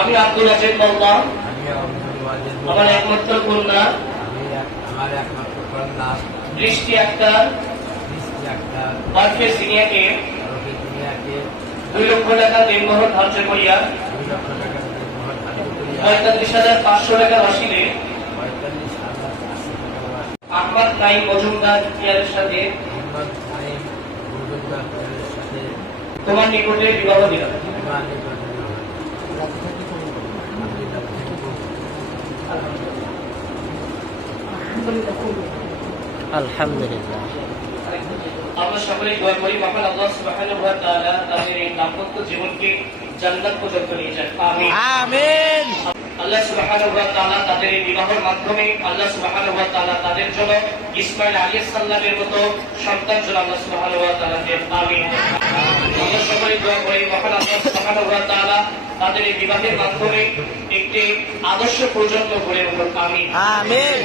আমি আব্দুল আজিজ মোল্লা, আমার একমাত্র কন্যা দৃষ্টি আক্তার ওয়ার্ফে সিনিয়াকে 2 লক্ষ টাকা দেনমোহর ধার্য করিয়া 45,500 টাকা রসিদে আহমদ নাইম মজুমদার পিয়ারের সাথে তোমার নিকটে বিবাহ দিলাম। আলহামদুলিল্লাহ। আমরা সকলেই দোয়া করি মহান আল্লাহ সুবহানাহু ওয়া তাআলা তাদের এই দাম্পত্য জীবনকে জান্নাত পর্যন্ত নিয়ে যান। আমিন আমিন। আল্লাহ সুবহানাহু ওয়া তাআলা তাদের এই বিবাহের মাধ্যমে আল্লাহ সুবহানাহু ওয়া তাআলা তাদের জন্য ইসমাঈল আলাইহিস সালামের মতো সন্তান যেন আল্লাহ সুবহানাহু ওয়া তাআলা দেন। আমিন। আমরা সকলেই দোয়া করি মহান আল্লাহ সুবহানাহু ওয়া তাআলা তাদের এই বিবাহের মাধ্যমে একটি আদর্শ প্রজন্ম গড়ে উঠুক। আমিন। আমিন।